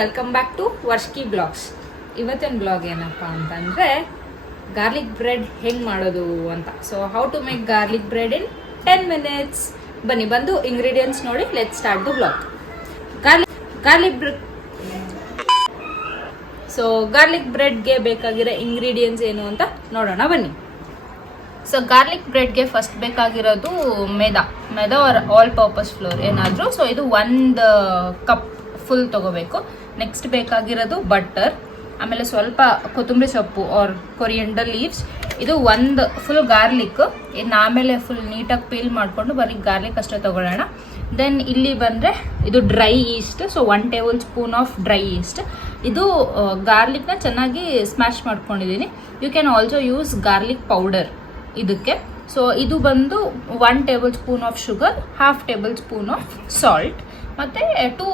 Welcome back to Varshaki vlogs. ಇವತ್ತಿನ vlog ಏನಪ್ಪ ಅಂತಂದರೆ ಗಾರ್ಲಿಕ್ ಬ್ರೆಡ್ ಹೆಂಗೆ ಮಾಡೋದು ಅಂತ. So how to make garlic bread in 10 minutes. ಬನ್ನಿ ಬಂದು ಇಂಗ್ರೀಡಿಯೆಂಟ್ಸ್ ನೋಡಿ. Let start the vlog. Garlic bread. So garlic ಬ್ರೆಡ್ಗೆ ಬೇಕಾಗಿರೋ ಇಂಗ್ರೀಡಿಯೆಂಟ್ಸ್ ಏನು ಅಂತ ನೋಡೋಣ ಬನ್ನಿ. ಸೊ ಗಾರ್ಲಿಕ್ ಬ್ರೆಡ್ಗೆ ಫಸ್ಟ್ ಬೇಕಾಗಿರೋದು मैदा और ಆಲ್ ಪರ್ಪಸ್ ಫ್ಲೋರ್ ಏನಾದರೂ. ಸೊ ಇದು 1 ಕಪ್ ಫುಲ್ ತೊಗೋಬೇಕು. ನೆಕ್ಸ್ಟ್ ಬೇಕಾಗಿರೋದು ಬಟರ್, ಆಮೇಲೆ ಸ್ವಲ್ಪ ಕೊತ್ತಂಬರಿ ಸೊಪ್ಪು ಆರ್ ಕೊರಿಯಂಡರ್ ಲೀವ್ಸ್. ಇದು 1 ಫುಲ್ ಗಾರ್ಲಿಕ್. ಇನ್ನು ಆಮೇಲೆ ಫುಲ್ ನೀಟಾಗಿ ಪೀಲ್ ಮಾಡಿಕೊಂಡು ಬರೀ ಗಾರ್ಲಿಕ್ ಅಷ್ಟೇ ತೊಗೊಳ್ಳೋಣ. ದೆನ್ ಇಲ್ಲಿ ಬಂದರೆ ಇದು dry yeast. So 1 tablespoon of dry yeast. ಇದು ಗಾರ್ಲಿಕ್ನ ಚೆನ್ನಾಗಿ ಸ್ಮ್ಯಾಶ್ ಮಾಡ್ಕೊಂಡಿದ್ದೀನಿ. You can also use garlic powder ಇದಕ್ಕೆ. ಸೊ ಇದು ಬಂದು 1 tablespoon of sugar, 1/2 tablespoon of salt, ಮತ್ತು 2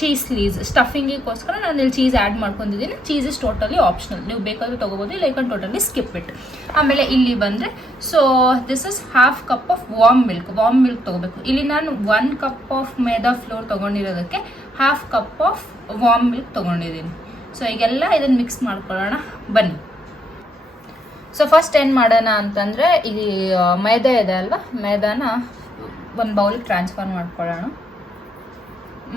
ಚೀಸ್ ಲೀವ್ಸ್. ಸ್ಟಫಿಂಗಿಗೋಸ್ಕರ ನಾನು ಇಲ್ಲಿ ಚೀಸ್ ಆ್ಯಡ್ ಮಾಡ್ಕೊಂಡಿದ್ದೀನಿ. ಚೀಸ್ ಇಸ್ ಟೋಟಲಿ ಆಪ್ಷನಲ್, ನೀವು ಬೇಕಾದರೂ ತೊಗೋಬೋದು, ಇಲ್ಲ ಈಗ ಟೋಟಲಿ ಸ್ಕಿಪ್ ಇಟ್. ಆಮೇಲೆ ಇಲ್ಲಿ ಬಂದರೆ so this is 1/2 cup of warm milk ತೊಗೋಬೇಕು. ಇಲ್ಲಿ ನಾನು 1 ಕಪ್ ಆಫ್ मैदा ಫ್ಲೋರ್ ತೊಗೊಂಡಿರೋದಕ್ಕೆ 1/2 ಕಪ್ ಆಫ್ ವಾರ್ಮ್ ಮಿಲ್ಕ್ ತೊಗೊಂಡಿದ್ದೀನಿ. ಸೊ ಈಗೆಲ್ಲ ಇದನ್ನು ಮಿಕ್ಸ್ ಮಾಡ್ಕೊಳ್ಳೋಣ ಬನ್ನಿ. ಸೊ ಫಸ್ಟ್ ಏನು ಮಾಡೋಣ ಅಂತಂದರೆ ಈ मैदा ಇದೆ ಅಲ್ವಾ, मैदाನ ಒಂದು ಬೌಲಿಗೆ ಟ್ರಾನ್ಸ್ಫರ್ ಮಾಡ್ಕೊಳ್ಳೋಣ.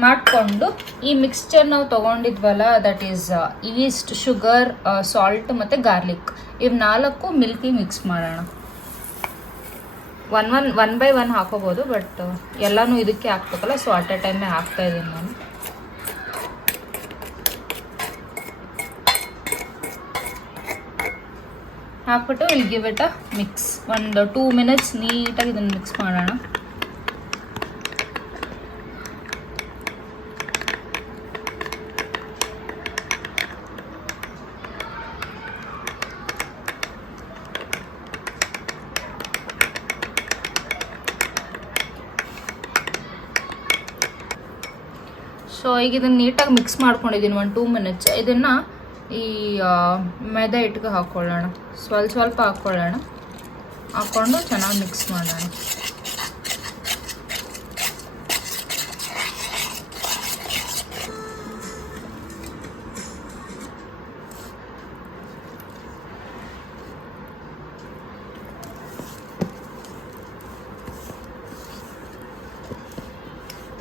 ಮಾಡಿಕೊಂಡು ಈ ಮಿಕ್ಸ್ಚರ್ ನಾವು ತೊಗೊಂಡಿದ್ವಲ್ಲ, that is yeast, sugar, salt ಮತ್ತು ಗಾರ್ಲಿಕ್, ಇವು 4 ಮಿಲ್ಕಿಗೆ ಮಿಕ್ಸ್ ಮಾಡೋಣ. ಒನ್ ಬೈ ಒನ್ ಹಾಕೋಬೋದು, ಬಟ್ ಎಲ್ಲನೂ ಇದಕ್ಕೆ ಹಾಕ್ಬೇಕಲ್ಲ, ಸೊ ಅಟ್ ಎ ಟೈಮೇ ಹಾಕ್ತಾಯಿದ್ದೀನಿ ನಾನು. ಹಾಕ್ಬಿಟ್ಟು ಇಲ್ಲಿ ಗಿವ್ ಇಟ್ ಅ ಮಿಕ್ಸ್. ಒಂದು 2 minutes ನೀಟಾಗಿ ಇದನ್ನು ಮಿಕ್ಸ್ ಮಾಡೋಣ. ಸೊ ಈಗ ಇದನ್ನು ನೀಟಾಗಿ ಮಿಕ್ಸ್ ಮಾಡ್ಕೊಂಡಿದ್ದೀನಿ 1-2 minutes. ಇದನ್ನು ಈ मैदा ಹಿಟ್ಟಿಗೆ ಹಾಕ್ಕೊಳ್ಳೋಣ. ಸ್ವಲ್ಪ ಹಾಕ್ಕೊಳ್ಳೋಣ. ಹಾಕ್ಕೊಂಡು ಚೆನ್ನಾಗಿ ಮಿಕ್ಸ್ ಮಾಡೋಣ.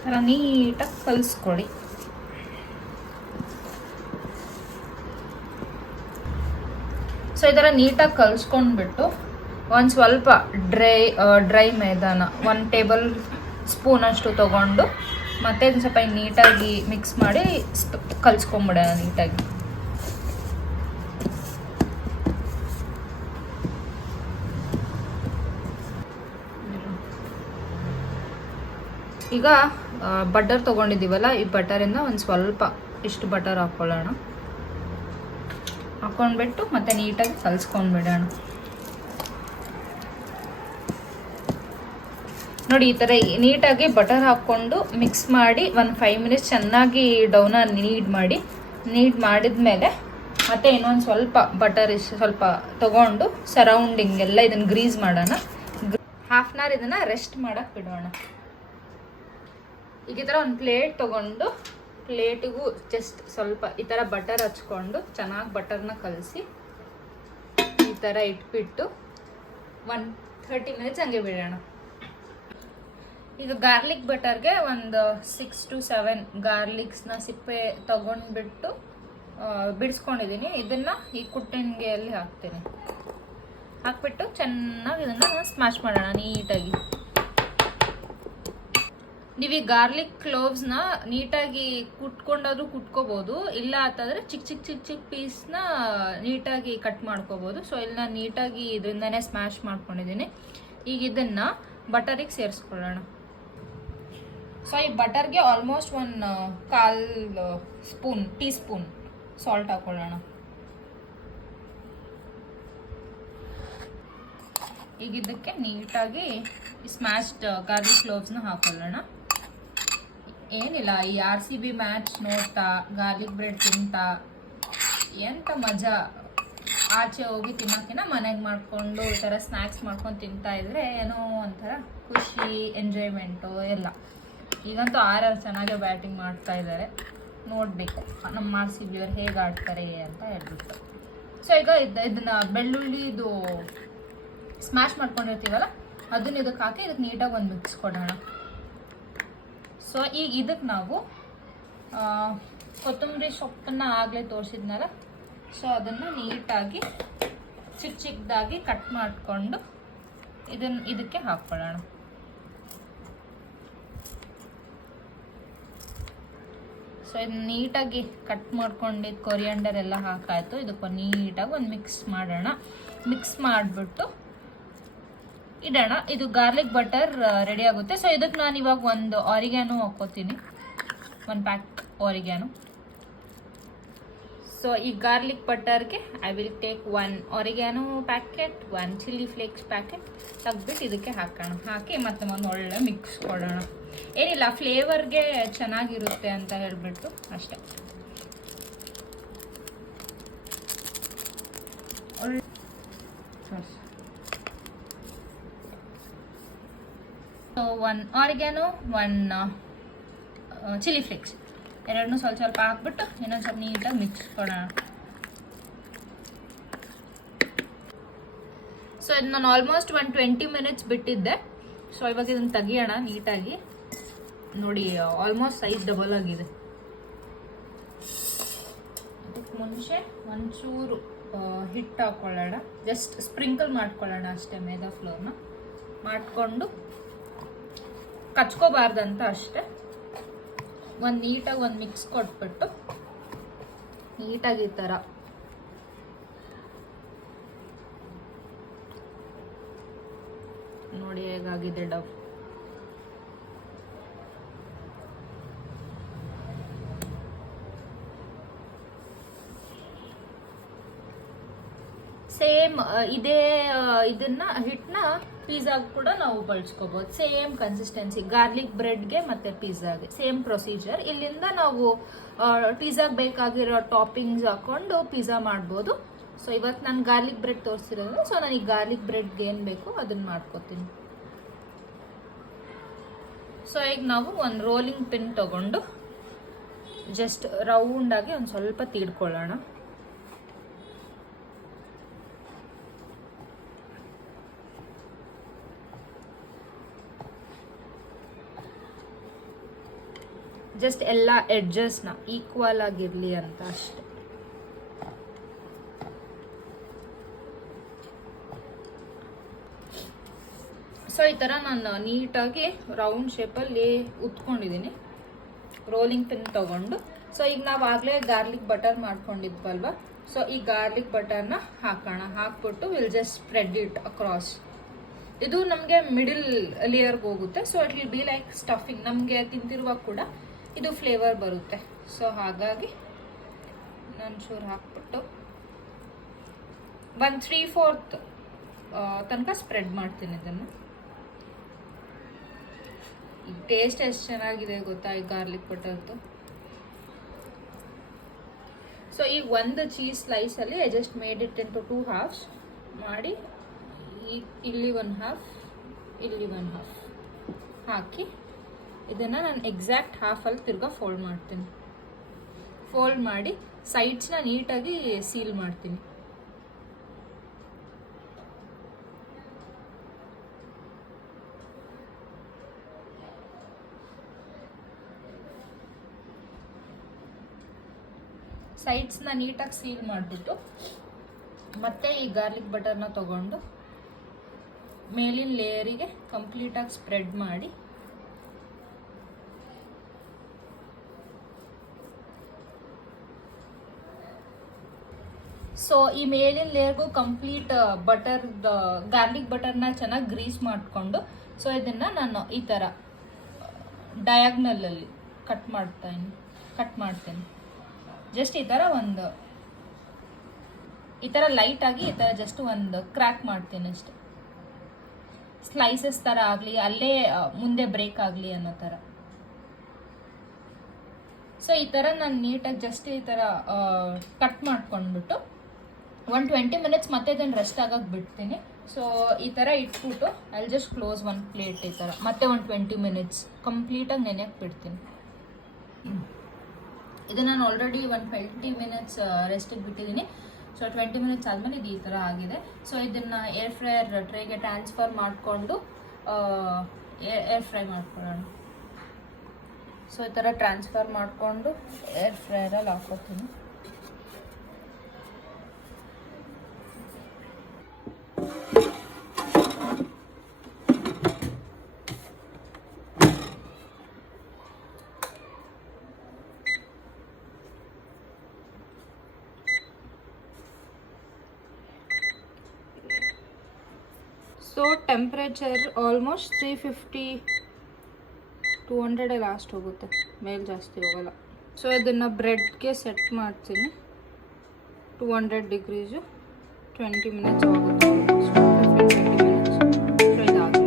ಥರ ನೀಟಾಗಿ ಕಲಿಸ್ಕೊಳ್ಳಿ. ಸೊ ಈ ಥರ ನೀಟಾಗಿ ಕಲಿಸ್ಕೊಂಡ್ಬಿಟ್ಟು ಒಂದು ಸ್ವಲ್ಪ ಡ್ರೈ मैदाನ 1 ಟೇಬಲ್ ಸ್ಪೂನ್ ಅಷ್ಟು ತೊಗೊಂಡು ಮತ್ತೆ ಇದನ್ನು ಸ್ವಲ್ಪ ನೀಟಾಗಿ ಮಿಕ್ಸ್ ಮಾಡಿ ಕಲಿಸ್ಕೊಂಬಿಡೋಣ ನೀಟಾಗಿ. ಈಗ ಬಟರ್ ತೊಗೊಂಡಿದ್ದೀವಲ್ಲ, ಈ ಬಟರಿಂದ ಒಂದು ಸ್ವಲ್ಪ ಇಷ್ಟು ಬಟರ್ ಹಾಕ್ಕೊಳ್ಳೋಣ. ಹಾಕ್ಕೊಂಡ್ಬಿಟ್ಟು ಮತ್ತೆ ನೀಟಾಗಿ ಕಲಿಸ್ಕೊಂಡ್ಬಿಡೋಣ. ನೋಡಿ ಈ ಥರ ನೀಟಾಗಿ ಬಟರ್ ಹಾಕ್ಕೊಂಡು ಮಿಕ್ಸ್ ಮಾಡಿ 5 minutes ಚೆನ್ನಾಗಿ ಡೌನ ನೀಡ್ ಮಾಡಿದ್ಮೇಲೆ ಮತ್ತೆ ಇನ್ನೊಂದು ಸ್ವಲ್ಪ ಬಟರ್ ಸ್ವಲ್ಪ ತೊಗೊಂಡು ಸರೌಂಡಿಂಗ್ ಎಲ್ಲ ಇದನ್ನು ಗ್ರೀಸ್ ಮಾಡೋಣ. 1/2 hour ಇದನ್ನು ರೆಸ್ಟ್ ಮಾಡೋಕ್ಕೆ ಬಿಡೋಣ. ಈಗ ಈ ಥರ ಒಂದು ಪ್ಲೇಟ್ ತೊಗೊಂಡು ಪ್ಲೇಟಿಗೂ ಜಸ್ಟ್ ಸ್ವಲ್ಪ ಈ ಥರ ಬಟರ್ ಹಚ್ಕೊಂಡು ಚೆನ್ನಾಗಿ ಬಟರ್ನ ಕಲಸಿ ಈ ಥರ ಇಟ್ಬಿಟ್ಟು 30 minutes ಹಂಗೆ ಬಿಡೋಣ. ಈಗ ಗಾರ್ಲಿಕ್ ಬಟರ್ಗೆ ಒಂದು 6 to 7 ಗಾರ್ಲಿಕ್ಸ್ನ ಸಿಪ್ಪೆ ತೊಗೊಂಡ್ಬಿಟ್ಟು ಬಿಡಿಸ್ಕೊಂಡಿದ್ದೀನಿ. ಇದನ್ನು ಈ ಕುಟ್ಟಣಿಗೆಯಲ್ಲಿ ಹಾಕ್ತೀನಿ. ಹಾಕ್ಬಿಟ್ಟು ಚೆನ್ನಾಗಿ ಇದನ್ನು ಸ್ಮ್ಯಾಶ್ ಮಾಡೋಣ ನೀಟಾಗಿ. ನೀವು ಈ ಗಾರ್ಲಿಕ್ ಕ್ಲೋವ್ಸ್ನ ನೀಟಾಗಿ ಕುಟ್ಕೊಂಡಾದ್ರೂ ಕುಟ್ಕೋಬೋದು, ಇಲ್ಲ ಅಂತಂದರೆ ಚಿಕ್ಕ ಪೀಸ್ನ ನೀಟಾಗಿ ಕಟ್ ಮಾಡ್ಕೋಬೋದು. ಸೊ ಇಲ್ಲಿ ನಾನು ನೀಟಾಗಿ ಇದರಿಂದನೇ ಸ್ಮ್ಯಾಶ್ ಮಾಡ್ಕೊಂಡಿದ್ದೀನಿ. ಈಗ ಇದನ್ನು ಬಟರಿಗೆ ಸೇರಿಸ್ಕೊಳ್ಳೋಣ. ಸೊ ಈ ಬಟರ್ಗೆ ಆಲ್ಮೋಸ್ಟ್ 1/4 ಟೀ ಸ್ಪೂನ್ ಸಾಲ್ಟ್ ಹಾಕ್ಕೊಳ್ಳೋಣ. ಈಗ ಇದಕ್ಕೆ ನೀಟಾಗಿ ಸ್ಮ್ಯಾಶ್ಡ್ ಗಾರ್ಲಿಕ್ ಕ್ಲೋವ್ಸ್ನ ಹಾಕೊಳ್ಳೋಣ. ಏನಿಲ್ಲ, ಈ RCB ಮ್ಯಾಚ್ ನೋಡ್ತಾ ಗಾರ್ಲಿಕ್ ಬ್ರೆಡ್ ತಿಂತಾ ಎಂಥ ಮಜಾ. ಆಚೆ ಹೋಗಿ ತಿನ್ನೋಕ್ಕಿಂತ ಮನೆಗೆ ಮಾಡಿಕೊಂಡು ಈ ಥರ ಸ್ನ್ಯಾಕ್ಸ್ ಮಾಡ್ಕೊಂಡು ತಿಂತಾ ಇದ್ರೆ ಏನೋ ಒಂಥರ ಖುಷಿ, ಎಂಜಾಯ್ಮೆಂಟು ಎಲ್ಲ. ಈಗಂತೂ ಆರ್ ಚೆನ್ನಾಗೇ ಬ್ಯಾಟಿಂಗ್ ಮಾಡ್ತಾ ಇದ್ದಾರೆ. ನೋಡಬೇಕು ನಮ್ಮ ಮಾರ್ಸಿಬ್ಲಿ ಅವ್ರು ಹೇಗೆ ಆಡ್ತಾರೆ ಅಂತ ಹೇಳ್ಬಿಟ್ಟು. ಸೊ ಈಗ ಇದನ್ನ ಬೆಳ್ಳುಳ್ಳಿದು ಸ್ಮ್ಯಾಶ್ ಮಾಡ್ಕೊಂಡಿರ್ತೀವಲ್ಲ ಅದನ್ನ ಇದಕ್ಕೆ ಹಾಕಿ ಇದಕ್ಕೆ ನೀಟಾಗಿ ಒಂದು ಮಿಕ್ಸ್ ಕೊಡೋಣ. ಸೊ ಈಗ ಇದಕ್ಕೆ ನಾವು ಕೊತ್ತಂಬರಿ ಸೊಪ್ಪನ್ನ ಆಗಲೇ ತೋರಿಸಿದ್ನಲ್ಲ, ಸೊ ಅದನ್ನು ನೀಟಾಗಿ ಚಿಕ್ಕ ಚಿಕ್ಕದಾಗಿ ಕಟ್ ಮಾಡಿಕೊಂಡು ಇದಕ್ಕೆ ಹಾಕ್ಕೊಳ್ಳೋಣ. ಸೊ ಇದನ್ನ ನೀಟಾಗಿ ಕಟ್ ಮಾಡ್ಕೊಂಡಿದ್ದು ಕೊರಿಯಾಂಡರ್ ಎಲ್ಲ ಹಾಕಾಯ್ತು. ಇದಕ್ಕೆ ನೀಟಾಗಿ ಒಂದು ಮಿಕ್ಸ್ ಮಾಡೋಣ. ಮಿಕ್ಸ್ ಮಾಡಿಬಿಟ್ಟು ಇಡೋಣ. ಇದು ಗಾರ್ಲಿಕ್ ಬಟರ್ ರೆಡಿ ಆಗುತ್ತೆ. ಸೊ ಇದಕ್ಕೆ ನಾನು ಇವಾಗ ಒಂದು ಆರಿಗ್ಯಾನೋ ಹಾಕೋತೀನಿ, ಒಂದು ಪ್ಯಾಕ್ ಆರಿಗ್ಯಾನೋ. ಸೊ ಈ ಗಾರ್ಲಿಕ್ ಬಟರ್ಗೆ I will take 1 oregano packet, 1 chilli flakes packet ತೆಗ್ದ್ಬಿಟ್ಟು ಇದಕ್ಕೆ ಹಾಕೋಣ. ಹಾಕಿ ಮತ್ತೆ ಒಂದು ಒಳ್ಳೆ ಮಿಕ್ಸ್ ಕೊಡೋಣ. ಏನಿಲ್ಲ, ಫ್ಲೇವರ್ಗೆ ಚೆನ್ನಾಗಿರುತ್ತೆ ಅಂತ ಹೇಳ್ಬಿಟ್ಟು ಅಷ್ಟೇ. ಸೊ 1 ಆರಿಗ್ಯಾನೋ, 1 ಚಿಲ್ಲಿ ಫ್ಲೇಕ್ಸ್ ಎರಡನ್ನೂ ಸ್ವಲ್ಪ ಸ್ವಲ್ಪ ಹಾಕ್ಬಿಟ್ಟು ಇನ್ನೊಂದು ಸ್ವಲ್ಪ ನೀಟಾಗಿ ಮಿಕ್ಸ್ ಕೊಡೋಣ. ಸೊ ಇದು ನಾನು ಆಲ್ಮೋಸ್ಟ್ 20 ಮಿನಿಟ್ಸ್ ಬಿಟ್ಟಿದ್ದೆ. ಸೊ ಇವಾಗ ಇದನ್ನು ತೆಗಿಯೋಣ ನೀಟಾಗಿ. ನೋಡಿ ಆಲ್ಮೋಸ್ಟ್ ಸೈಜ್ ಡಬಲ್ ಆಗಿದೆ. ಅದಕ್ಕೆ ಮುಂಚೆ ಒಂಚೂರು ಹಿಟ್ಟು ಹಾಕ್ಕೊಳ್ಳೋಣ, ಜಸ್ಟ್ ಸ್ಪ್ರಿಂಕಲ್ ಮಾಡ್ಕೊಳ್ಳೋಣ ಅಷ್ಟೇ. ಮೈದಾ ಫ್ಲೋರ್ನ ಮಾಡಿಕೊಂಡು ಕಚ್ಕೋಬಾರ್ದಂತ ಅಷ್ಟೇ. ಒಂದು ನೀಟಾಗಿ ಒಂದು ಮಿಕ್ಸ್ ಕೊಟ್ಬಿಟ್ಟು ನೀಟಾಗಿ ಈ ಥರ ನೋಡಿ ಹೇಗಾಗಿದೆ ಡವ್. ಸೇಮ್ ಇದೇ ಇದನ್ನ ಹಿಟ್ಟನ್ನ ಪಿಜ್ಜಾಗೆ ಕೂಡ ನಾವು ಬಳಸ್ಕೋಬಹುದು. ಸೇಮ್ ಕನ್ಸಿಸ್ಟೆನ್ಸಿ, ಗಾರ್ಲಿಕ್ ಬ್ರೆಡ್ಗೆ ಮತ್ತೆ ಪಿಜ್ಜಾಗೆ ಸೇಮ್ ಪ್ರೊಸೀಜರ್. ಇಲ್ಲಿಂದ ನಾವು ಪಿಜ್ಜಾಗೆ ಬೇಕಾಗಿರೋ ಟಾಪಿಂಗ್ಸ್ ಹಾಕೊಂಡು ಪಿಜ್ಜಾ ಮಾಡ್ಬೋದು. ಸೊ ಇವತ್ತು ನಾನು ಗಾರ್ಲಿಕ್ ಬ್ರೆಡ್ ತೋರಿಸಿರೋದು, ಸೊ ನಾನು ಈ ಗಾರ್ಲಿಕ್ ಬ್ರೆಡ್ಗೆ ಏನು ಬೇಕು ಅದನ್ನ ಮಾಡ್ಕೋತೀನಿ. ಸೊ ಈಗ ನಾವು ಒಂದು ರೋಲಿಂಗ್ ಪಿನ್ ತಗೊಂಡು ಜಸ್ಟ್ ರೌಂಡಾಗಿ ಒಂದು ಸ್ವಲ್ಪ ತೀಡ್ಕೊಳ್ಳೋಣ. ಜಸ್ಟ್ ಎಲ್ಲ ಎಡ್ಜಸ್ನ ಈಕ್ವಲ್ ಆಗಿರಲಿ ಅಂತ ಅಷ್ಟೆ. ಸೊ ಈ ಥರ ನಾನು ನೀಟಾಗಿ ರೌಂಡ್ ಶೇಪಲ್ಲಿ ಉತ್ಕೊಂಡಿದ್ದೀನಿ ರೋಲಿಂಗ್ ಪಿನ್ ತಗೊಂಡು. ಸೊ ಈಗ ನಾವು ಆಗಲೇ ಗಾರ್ಲಿಕ್ ಬಟರ್ ಮಾಡ್ಕೊಂಡಿದ್ವಲ್ವ, ಸೊ ಈ ಗಾರ್ಲಿಕ್ ಬಟರ್ನ ಹಾಕೋಣ. ಹಾಕ್ಬಿಟ್ಟು will just spread it across. ಇದು ನಮಗೆ ಮಿಡಿಲ್ ಲೇಯರ್ಗೆ ಹೋಗುತ್ತೆ. So it will be like stuffing. ನಮಗೆ ತಿಂತಿರುವಾಗ ಕೂಡ ಇದು ಫ್ಲೇವರ್ ಬರುತ್ತೆ. ಸೊ ಹಾಗಾಗಿ ನಾನು ಚೂರು ಹಾಕ್ಬಿಟ್ಟು 1/3 ತನಕ ಸ್ಪ್ರೆಡ್ ಮಾಡ್ತೀನಿ ಇದನ್ನು. ಈ ಟೇಸ್ಟ್ ಎಷ್ಟು ಚೆನ್ನಾಗಿದೆ ಗೊತ್ತಾ ಈ ಗಾರ್ಲಿಕ್ ಬಟರ್ದು. ಸೊ ಈಗ ಒಂದು ಚೀಸ್ ಸ್ಲೈಸಲ್ಲಿ I just made it into 2 halves ಮಾಡಿ, ಇಲ್ಲಿ 1 half, ಇಲ್ಲಿ 1 half ಹಾಕಿ ಇದನ್ನು ನಾನು ಎಕ್ಸಾಕ್ಟ್ ಹಾಫಲ್ಲಿ ತಿರ್ಗಾ ಫೋಲ್ಡ್ ಮಾಡ್ತೀನಿ. ಫೋಲ್ಡ್ ಮಾಡಿ ಸೈಡ್ಸ್ನ ನೀಟಾಗಿ ಸೀಲ್ ಮಾಡ್ತೀನಿ. ಸೈಡ್ಸ್ನ ನೀಟಾಗಿ ಸೀಲ್ ಮಾಡಿಬಿಟ್ಟು ಮತ್ತೆ ಈ ಗಾರ್ಲಿಕ್ ಬಟರ್ನ ತಗೊಂಡು ಮೇಲಿನ ಲೇಯರಿಗೆ ಕಂಪ್ಲೀಟಾಗಿ ಸ್ಪ್ರೆಡ್ ಮಾಡಿ ಸೊ ಈ ಮೇಲಿನ ಲೇಯರ್ಗೂ ಕಂಪ್ಲೀಟ್ ಗಾರ್ಲಿಕ್ ಬಟರ್ನ ಚೆನ್ನಾಗಿ ಗ್ರೀಸ್ ಮಾಡಿಕೊಂಡು, ಸೊ ಇದನ್ನು ನಾನು ಈ ಥರ ಡಯಾಗ್ನಲಲ್ಲಿ ಕಟ್ ಮಾಡ್ತೀನಿ. ಜಸ್ಟ್ ಈ ಥರ ಲೈಟಾಗಿ ಈ ಥರ ಜಸ್ಟ್ ಒಂದು ಕ್ರ್ಯಾಕ್ ಮಾಡ್ತೀನಿ ಅಷ್ಟೆ. ಸ್ಲೈಸಸ್ ಥರ ಆಗಲಿ, ಅಲ್ಲೇ ಮುಂದೆ ಬ್ರೇಕ್ ಆಗಲಿ ಅನ್ನೋ ಥರ. ಸೊ ಈ ಥರ ನಾನು ನೀಟಾಗಿ ಜಸ್ಟ್ ಈ ಥರ ಕಟ್ ಮಾಡ್ಕೊಂಡ್ಬಿಟ್ಟು 20 minutes ಮತ್ತೆ ಇದನ್ನು ರೆಸ್ಟ್ ಆಗಕ್ಕೆ ಬಿಡ್ತೀನಿ. ಸೊ ಈ ಥರ ಇಟ್ಬಿಟ್ಟು ಅಲ್ಲಿ ಜಸ್ಟ್ ಕ್ಲೋಸ್ ಒಂದು ಪ್ಲೇಟ್ ಈ ಥರ ಮತ್ತೆ 20 minutes ಕಂಪ್ಲೀಟಾಗಿ ನೆನೆಯಕ್ಕೆ ಬಿಡ್ತೀನಿ. ಇದು ನಾನು ಆಲ್ರೆಡಿ 20 ಮಿನಿಟ್ಸ್ ರೆಸ್ಟಿಗೆ ಬಿಟ್ಟಿದ್ದೀನಿ. ಸೊ 20 ಮಿನಿಟ್ಸ್ ಆದಮೇಲೆ ಇದು ಈ ಥರ ಆಗಿದೆ. ಸೊ ಇದನ್ನು ಏರ್ ಫ್ರೈಯರ್ ಟ್ರೇಗೆ ಟ್ರಾನ್ಸ್ಫರ್ ಮಾಡಿಕೊಂಡು ಏರ್ ಫ್ರೈ ಮಾಡ್ಕೊಳ್ಳೋಣ. ಸೊ ಈ ಥರ ಟ್ರಾನ್ಸ್ಫರ್ ಮಾಡಿಕೊಂಡು ಏರ್ ಫ್ರೈಯರಲ್ಲಿ ಹಾಕೋತೀನಿ. ಸೊ ಟೆಂಪ್ರೇಚರ್ ಆಲ್ಮೋಸ್ಟ್ 350-200 ಲಾಸ್ಟ್ ಹೋಗುತ್ತೆ, ಮೇಲೆ ಜಾಸ್ತಿ ಹೋಗಲ್ಲ. ಸೊ ಇದನ್ನು ಬ್ರೆಡ್ಗೆ ಸೆಟ್ ಮಾಡ್ತೀನಿ. 200 ಡಿಗ್ರೀಸು 20 ಮಿನಿಟ್ಸ್ ಹೋಗುತ್ತೆ. ಸೊ ಇದಾಗಲಿ.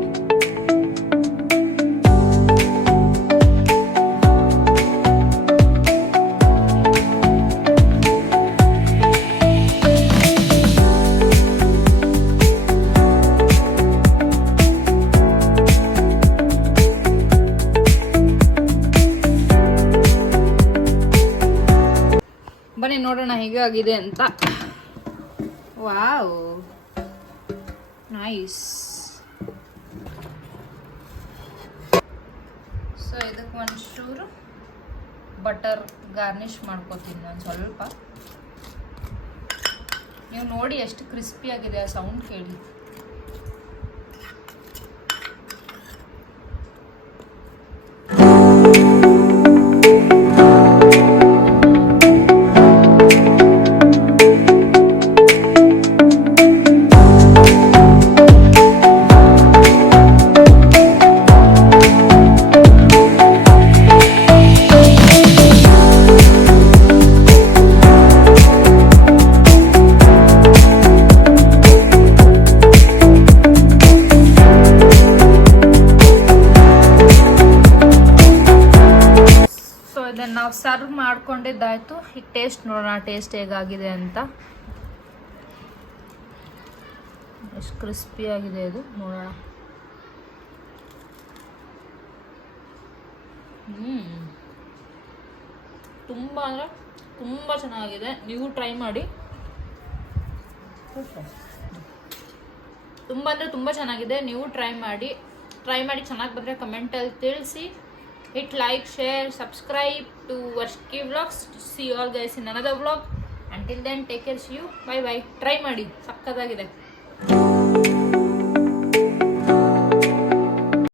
ಬನ್ನಿ ನೋಡೋಣ ಹೇಗಾಗಿದೆ ಅಂತ. Wow, nice. ಸೊ ಇದಕ್ಕೆ ಒಂಚೂರು ಬಟರ್ ಗಾರ್ನಿಷ್ ಮಾಡ್ಕೋತೀನಿ ಒಂದು ಸ್ವಲ್ಪ. ನೀವು ನೋಡಿ ಎಷ್ಟು ಕ್ರಿಸ್ಪಿಯಾಗಿದೆ, ಆ ಸೌಂಡ್ ಕೇಳಿ. ನಾವು ಸರ್ವ್ ಮಾಡ್ಕೊಂಡಿದ್ದಾಯ್ತು. ಈಗ ಟೇಸ್ಟ್ ನೋಡೋಣ, ಟೇಸ್ಟ್ ಹೇಗಾಗಿದೆ ಅಂತ. ಎಷ್ಟು ಕ್ರಿಸ್ಪಿ ಆಗಿದೆ ಇದು, ನೋಡೋಣ. ತುಂಬ ಅಂದರೆ ತುಂಬ ಚೆನ್ನಾಗಿದೆ. ನೀವು ಟ್ರೈ ಮಾಡಿ. ತುಂಬ ಅಂದರೆ ತುಂಬ ಚೆನ್ನಾಗಿದೆ. ನೀವು ಟ್ರೈ ಮಾಡಿ ಚೆನ್ನಾಗಿ ಬಂದರೆ ಕಮೆಂಟಲ್ಲಿ ತಿಳಿಸಿ. Hit like, share, subscribe to Varshki Vlogs. See you all guys in another vlog. Until then, take care. See you. Bye bye. Try ಮಾಡಿ, ಸಕ್ಕತ್ತಾಗಿದೆ.